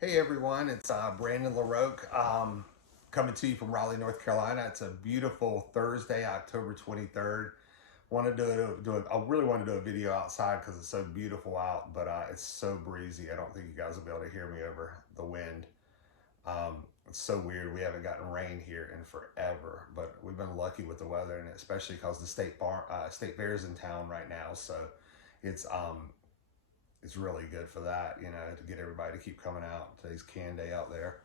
Hey everyone, it's Brandon LaRoque coming to you from Raleigh, North Carolina. It's a beautiful Thursday, October 23rd. I really want to do a video outside because it's so beautiful out, but it's so breezy. I don't think you guys will be able to hear me over the wind. It's so weird. We haven't gotten rain here in forever, but we've been lucky with the weather, and especially because the state fair is in town right now, so it's um, it's really good for that, to get everybody to keep coming out. Today's can day out there.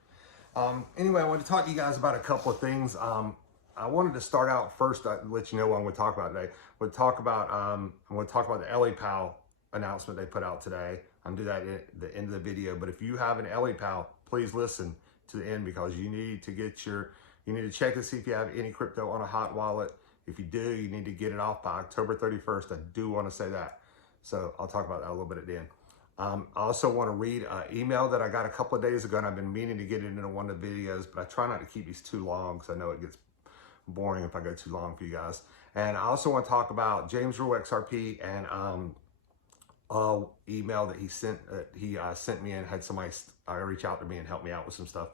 Anyway, I want to talk to you guys about a couple of things. I wanted to start out first, let you know what I'm going to talk about today. I'm going to talk about the ELLIPAL announcement they put out today. I'm going to do that at the end of the video. But if you have an ELLIPAL, please listen to the end because you need to check to see if you have any crypto on a hot wallet. If you do, you need to get it off by October 31st. I do want to say that. So I'll talk about that a little bit at the end. I also want to read an email that I got a couple of days ago, and I've been meaning to get it into one of the videos, but I try not to keep these too long because I know it gets boring if I go too long for you guys. And I also want to talk about James Rule XRP and email that he sent me and had somebody reach out to me and help me out with some stuff.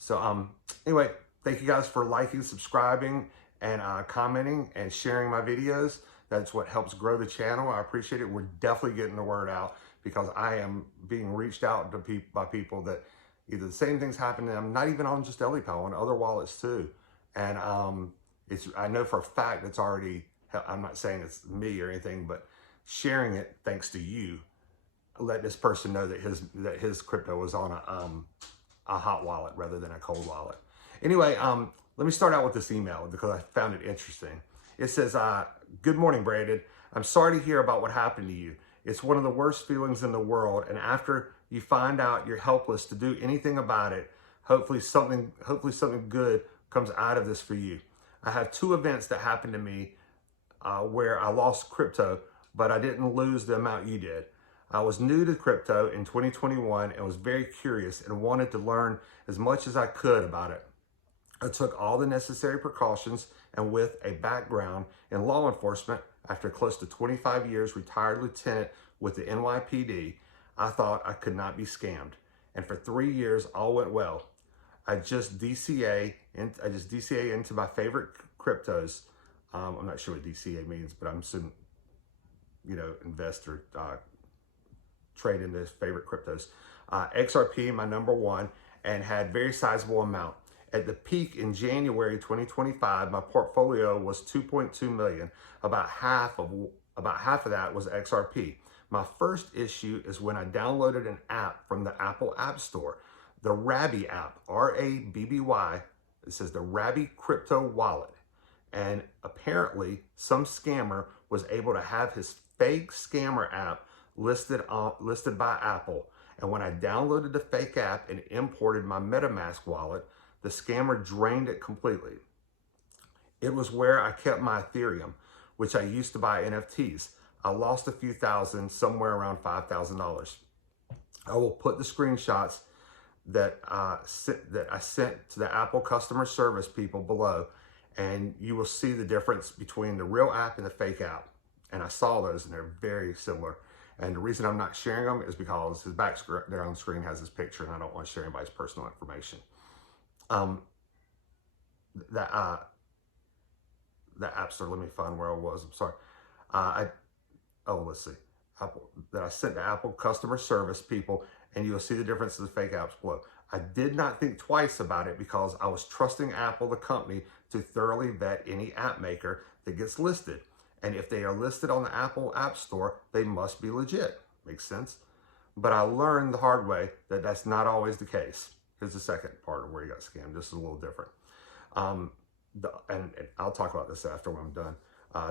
So anyway, thank you guys for liking, subscribing, and commenting and sharing my videos. That's what helps grow the channel. I appreciate it. We're definitely getting the word out because I am being reached out to by people that either the same things happen to them, not even on just ELLIPAL, on other wallets too. And I know for a fact it's already, I'm not saying it's me or anything, but sharing it thanks to you, let this person know that his crypto was on a hot wallet rather than a cold wallet. Anyway, let me start out with this email because I found it interesting. It says, good morning, Brandon. I'm sorry to hear about what happened to you. It's one of the worst feelings in the world. And after you find out you're helpless to do anything about it, hopefully something good comes out of this for you. I have two events that happened to me where I lost crypto, but I didn't lose the amount you did. I was new to crypto in 2021 and was very curious and wanted to learn as much as I could about it. I took all the necessary precautions, and with a background in law enforcement, after close to 25 years retired lieutenant with the NYPD, I thought I could not be scammed. And for 3 years, all went well. I just DCA into my favorite cryptos. I'm not sure what DCA means, but I'm assuming, investor, trade into his favorite cryptos. XRP, my number one, and had very sizable amount. At the peak in January 2025, my portfolio was 2.2 million. About half of that was XRP. My first issue is when I downloaded an app from the Apple App Store, the Rabby app, R-A-B-B-Y. It says the Rabby Crypto Wallet. And apparently some scammer was able to have his fake scammer app listed by Apple. And when I downloaded the fake app and imported my MetaMask wallet, the scammer drained it completely. It was where I kept my Ethereum, which I used to buy NFTs. I lost a few thousand, somewhere around $5,000. I will put the screenshots that I sent to the Apple customer service people below, and you will see the difference between the real app and the fake app. And I saw those, and they're very similar. And the reason I'm not sharing them is because his back there on the screen has his picture, and I don't want to share anybody's personal information. The App Store, let me find where I was. I'm sorry. Let's see. Apple, that I sent to Apple customer service people, and you'll see the difference in the fake apps below. I did not think twice about it because I was trusting Apple, the company, to thoroughly vet any app maker that gets listed. And if they are listed on the Apple App Store, they must be legit. Makes sense? But I learned the hard way that that's not always the case. Here's the second part of where he got scammed. This is a little different. And I'll talk about this after when I'm done.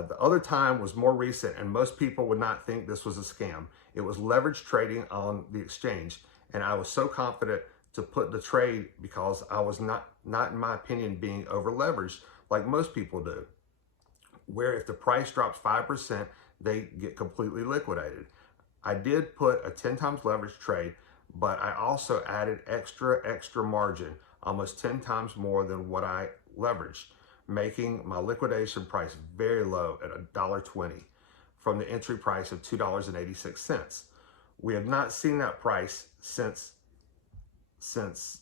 The other time was more recent, and most people would not think this was a scam. It was leverage trading on the exchange, and I was so confident to put the trade because I was not in my opinion, being over leveraged like most people do, where if the price drops 5%, they get completely liquidated. I did put a 10 times leverage trade, but I also added extra margin, almost 10 times more than what I leveraged, making my liquidation price very low at $1.20 from the entry price of $2.86. We have not seen that price since since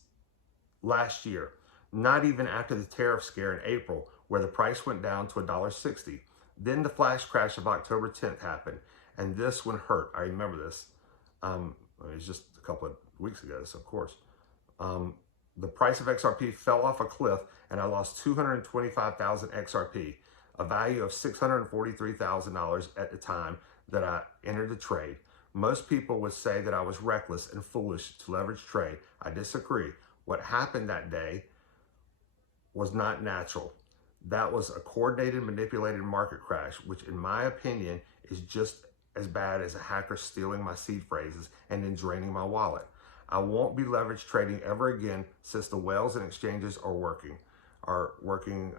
last year, not even after the tariff scare in April, where the price went down to $1.60. Then the flash crash of October 10th happened, and this one hurt. I remember this. It was just a couple of weeks ago, so of course. The price of XRP fell off a cliff, and I lost 225,000 XRP, a value of $643,000 at the time that I entered the trade. Most people would say that I was reckless and foolish to leverage trade. I disagree. What happened that day was not natural. That was a coordinated, manipulated market crash, which in my opinion is just as bad as a hacker stealing my seed phrases and then draining my wallet. I won't be leverage trading ever again since the whales and exchanges are working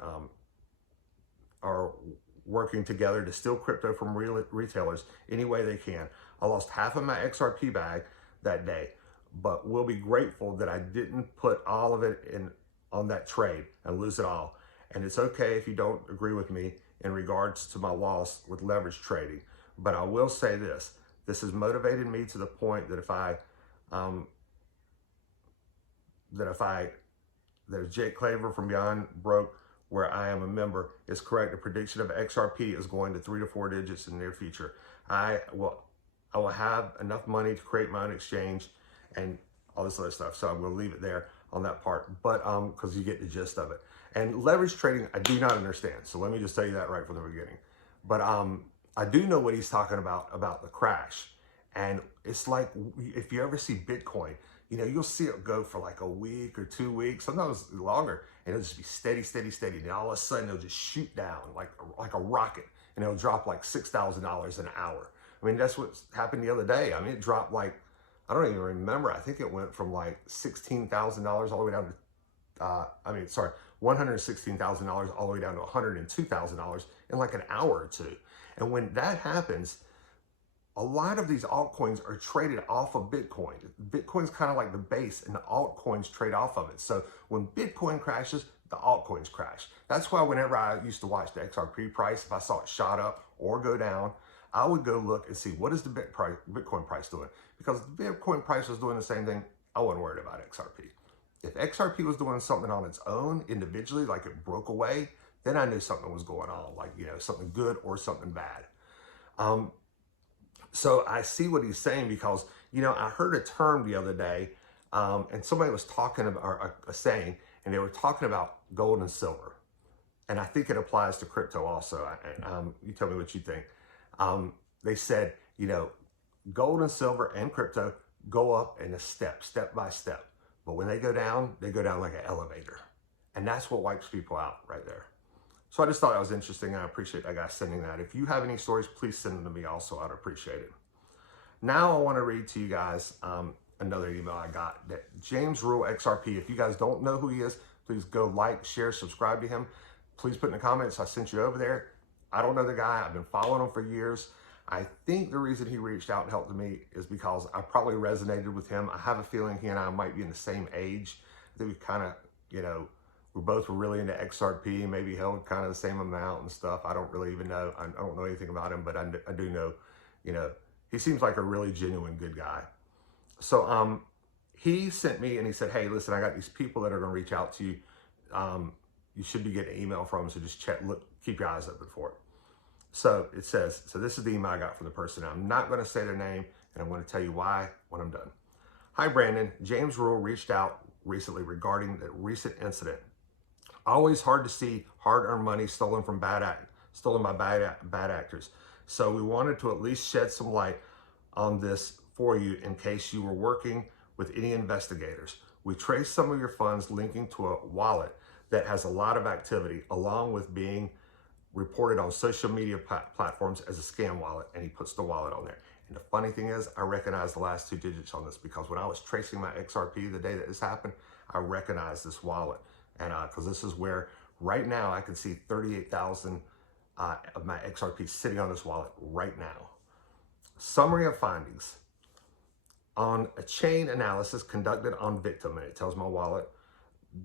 together to steal crypto from retailers any way they can. I lost half of my XRP bag that day, but will be grateful that I didn't put all of it in on that trade and lose it all. And it's okay if you don't agree with me in regards to my loss with leverage trading. But I will say this has motivated me to the point that there's Jake Claver from Beyond Broke, where I am a member, is correct. The prediction of XRP is going to 3 to 4 digits in the near future. I will have enough money to create my own exchange and all this other stuff. So I'm going to leave it there on that part, but because you get the gist of it. And leverage trading, I do not understand. So let me just tell you that right from the beginning. But I do know what he's talking about the crash. And it's like, if you ever see Bitcoin, you know, you'll see it go for like a week or 2 weeks, sometimes longer, and it'll just be steady, steady, steady. And all of a sudden it'll just shoot down like a rocket, and it'll drop like $6,000 an hour. I mean, that's what happened the other day. I mean, it dropped like, I don't even remember. I think it went from like $16,000 all the way down to, $116,000 all the way down to $102,000 in like an hour or two. And when that happens, a lot of these altcoins are traded off of Bitcoin. Bitcoin's kind of like the base, and the altcoins trade off of it. So when Bitcoin crashes, the altcoins crash. That's why whenever I used to watch the XRP price, if I saw it shot up or go down, I would go look and see what is the Bitcoin price doing. Because the Bitcoin price was doing the same thing, I wasn't worried about XRP. If XRP was doing something on its own individually, like it broke away, then I knew something was going on, like, you know, something good or something bad. So I see what he's saying, because, you know, I heard a term the other day, and somebody was talking about, or a saying, and they were talking about gold and silver. And I think it applies to crypto also. You tell me what you think. They said, you know, gold and silver and crypto go up in a step by step. But when they go down like an elevator. And that's what wipes people out right there. So I just thought that was interesting. I appreciate that guy sending that. If you have any stories, please send them to me also. I'd appreciate it. Now I want to read to you guys another email I got. That James Rule XRP. If you guys don't know who he is, please go like, share, subscribe to him. Please put in the comments. I sent you over there. I don't know the guy. I've been following him for years. I think the reason he reached out and helped me is because I probably resonated with him. I have a feeling he and I might be in the same age. I think we kind of, you know, we both were really into XRP, maybe held kind of the same amount and stuff. I don't really even know. I don't know anything about him, but I do know, you know, he seems like a really genuine good guy. So he sent me and he said, hey, listen, I got these people that are going to reach out to you. You should be getting an email from them, so just check, look, keep your eyes open for it. So it says, so this is the email I got from the person. I'm not going to say their name, and I'm going to tell you why when I'm done. Hi, Brandon. James Rule reached out recently regarding the recent incident. Always hard to see hard-earned money stolen by bad actors. So we wanted to at least shed some light on this for you in case you were working with any investigators. We traced some of your funds linking to a wallet that has a lot of activity, along with being reported on social media platforms as a scam wallet, and he puts the wallet on there. And the funny thing is, I recognize the last 2 digits on this, because when I was tracing my XRP the day that this happened, I recognized this wallet. And because this is where right now I can see 38,000 of my XRP sitting on this wallet right now. Summary of findings. On a chain analysis conducted on Victim, and it tells my wallet,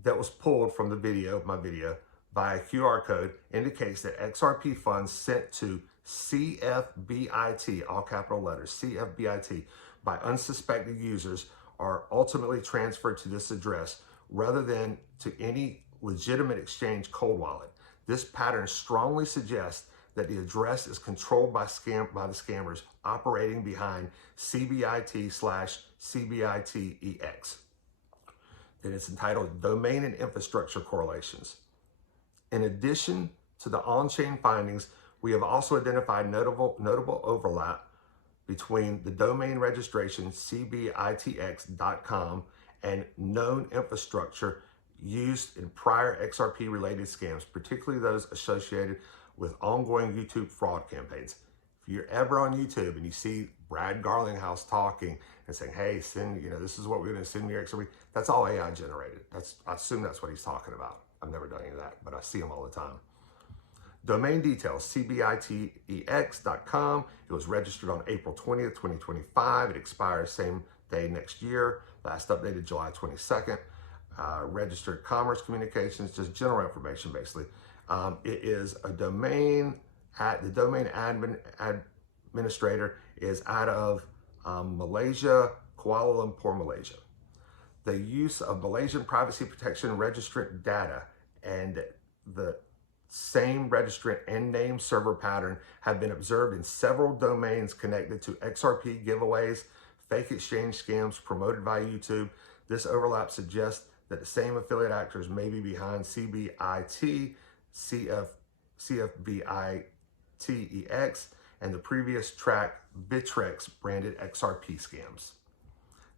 that was pulled from the video, my video, by a QR code, indicates that XRP funds sent to CFBIT, all capital letters, CFBIT, by unsuspected users are ultimately transferred to this address rather than to any legitimate exchange cold wallet. This pattern strongly suggests that the address is controlled by the scammers operating behind CBIT/CBITEX. And it's entitled Domain and Infrastructure Correlations. In addition to the on-chain findings, we have also identified notable overlap between the domain registration cbitx.com and known infrastructure used in prior XRP-related scams, particularly those associated with ongoing YouTube fraud campaigns. If you're ever on YouTube and you see Brad Garlinghouse talking and saying, hey, send, this is what we're going to send your XRP, that's all AI generated. I assume that's what he's talking about. I've never done any of that, but I see them all the time. Domain details, cbitex.com. It was registered on April 20th, 2025. It expires same day next year. Last updated July 22nd. Registered commerce communications, just general information basically. It is a domain, the domain administrator is out of Malaysia, Kuala Lumpur, Malaysia. The use of Malaysian privacy protection registrant data and the same registrant and name server pattern have been observed in several domains connected to XRP giveaways, fake exchange scams promoted by YouTube. This overlap suggests that the same affiliate actors may be behind CBIT, CFBITEX, and the previous track Bitrex branded XRP scams.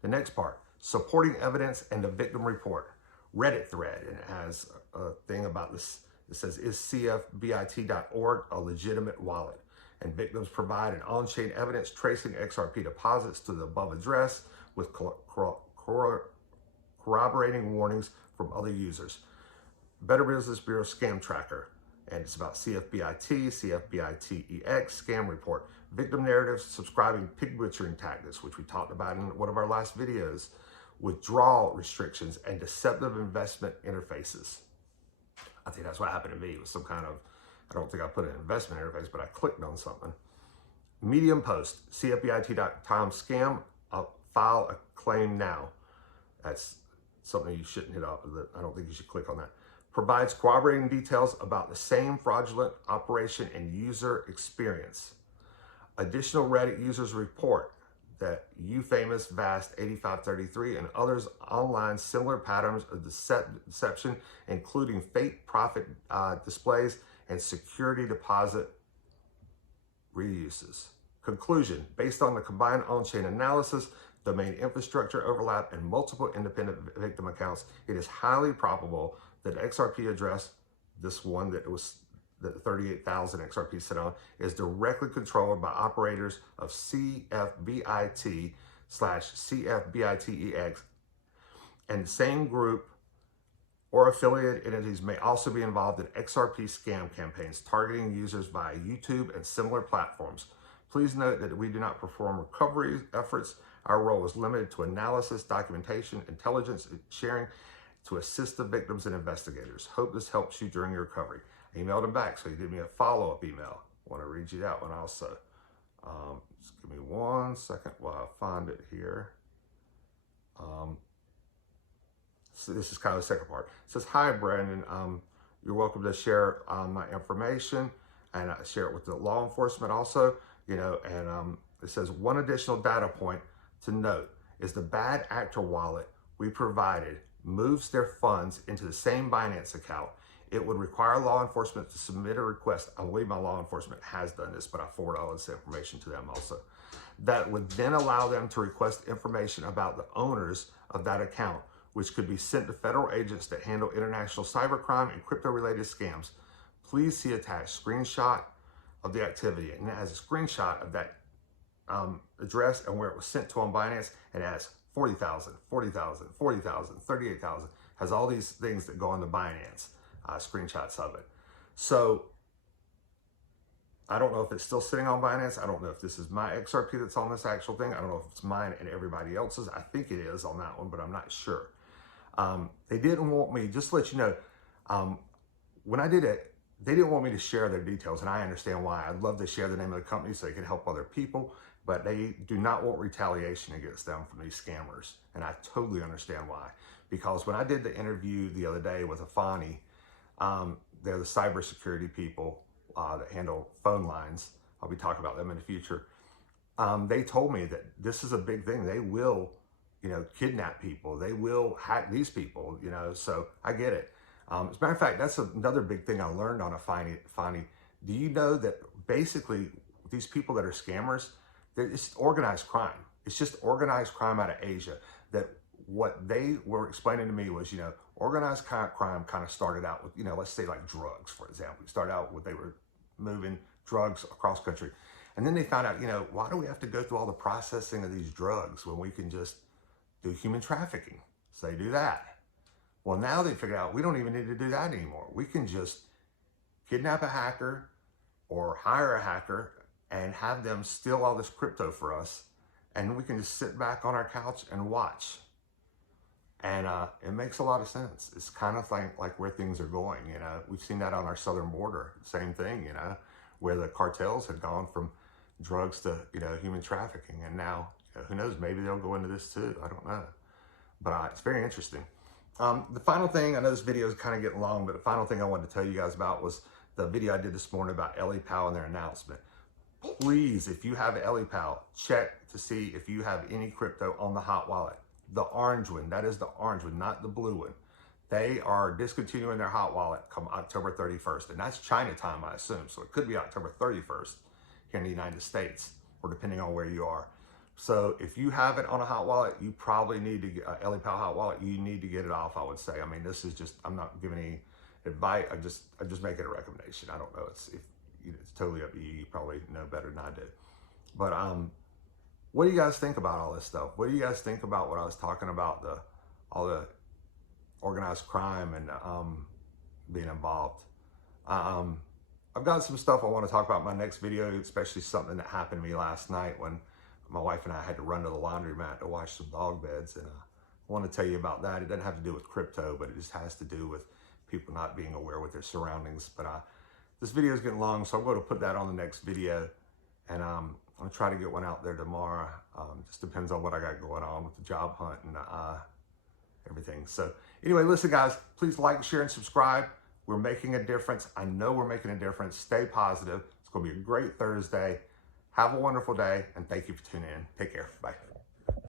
The next part, supporting evidence and the victim report. Reddit thread, and it has a thing about this. It says, is cfbit.org a legitimate wallet? And victims provide an on-chain evidence tracing XRP deposits to the above address with corroborating warnings from other users. Better Business Bureau scam tracker, and it's about CFBIT, CFBITEX scam report. Victim narratives subscribing pig butchering tactics, which we talked about in one of our last videos. Withdrawal restrictions and deceptive investment interfaces. I think that's what happened to me. It was some kind of, I don't think I put an investment interface, but I clicked on something. Medium post, cfbit.com scam, file a claim now. That's something you shouldn't hit up. I don't think you should click on that. Provides corroborating details about the same fraudulent operation and user experience. Additional Reddit users report that Famous Vast 8533 and others online similar patterns of deception, including fake profit displays and security deposit reuses. Conclusion, based on the combined on-chain analysis, domain infrastructure overlap, and multiple independent victim accounts, it is highly probable that XRP address, this one that was the 38,000 XRP sit on, is directly controlled by operators of CFBIT/CFBITEX, and the same group or affiliate entities may also be involved in XRP scam campaigns targeting users via YouTube and similar platforms. Please note that we do not perform recovery efforts. Our role is limited to analysis, documentation, intelligence sharing to assist the victims and investigators. Hope this helps you during your recovery. I emailed him back, so he did me a follow-up email. I want to read you that one also. Just give me 1 second while I find it here. So this is kind of the second part. It says, hi, Brandon. You're welcome to share my information, and I share it with the law enforcement also. And it says, one additional data point to note is the bad actor wallet we provided moves their funds into the same Binance account. It would require law enforcement to submit a request. I believe my law enforcement has done this, but I forward all this information to them also. That would then allow them to request information about the owners of that account, which could be sent to federal agents that handle international cybercrime and crypto-related scams. Please see attached screenshot of the activity. And it has a screenshot of that address and where it was sent to on Binance, and it has 40,000, 40,000, 40,000, 38,000, has all these things that go on the Binance, screenshots of it. So I don't know if it's still sitting on Binance. I don't know if this is my XRP that's on this actual thing. I don't know if it's mine and everybody else's. I think it is on that one, but I'm not sure. They didn't want me, just to let you know, when I did it, they didn't want me to share their details, and I understand why. I'd love to share the name of the company so they can help other people. but they do not want retaliation against them from these scammers. And I totally understand why. Because when I did the interview the other day with Afani, they're the cybersecurity people that handle phone lines. I'll be talking about them in the future. They told me that this is a big thing. They will, kidnap people. They will hack these people, so I get it. As a matter of fact, that's another big thing I learned on Afani. Do you know that basically these people that are scammers, it's organized crime. It's just organized crime out of Asia. That what they were explaining to me was, organized crime kind of started out with, let's say like drugs, for example. It started out with they were moving drugs across country. And then they found out, why do we have to go through all the processing of these drugs when we can just do human trafficking? So they do that. Well, now they figured out we don't even need to do that anymore. We can just kidnap a hacker or hire a hacker and have them steal all this crypto for us. And we can just sit back on our couch and watch. And it makes a lot of sense. It's kind of like where things are going, We've seen that on our southern border. Same thing, where the cartels had gone from drugs to, human trafficking. And now, who knows, maybe they'll go into this too. I don't know. But it's very interesting. The final thing, I know this video is kind of getting long, but the final thing I wanted to tell you guys about was the video I did this morning about ELLIPAL and their announcement. Please, if you have ELLIPAL, check to see if you have any crypto on the hot wallet. The orange one, that is the orange one, not the blue one. They are discontinuing their hot wallet come October 31st, and that's China time, I assume. So it could be October 31st here in the United States, or depending on where you are. So if you have it on a hot wallet, you probably need to get ELLIPAL hot wallet. You need to get it off, I would say. I mean, this is just, I'm not giving any advice. I just make it a recommendation. I don't know. It's totally up to you. You probably know better than I do. But what do you guys think about all this stuff? What do you guys think about what I was talking about, all the organized crime and being involved? I've got some stuff I want to talk about in my next video, especially something that happened to me last night when my wife and I had to run to the laundromat to wash some dog beds. And I want to tell you about that. It doesn't have to do with crypto, but it just has to do with people not being aware with their surroundings. But this video is getting long, so I'm going to put that on the next video. And I'm going to try to get one out there tomorrow. Just depends on what I got going on with the job hunt and everything. So anyway, listen guys, please like, share, and subscribe. We're making a difference. I know we're making a difference. Stay positive. It's going to be a great Thursday. Have a wonderful day, and thank you for tuning in. Take care. Bye.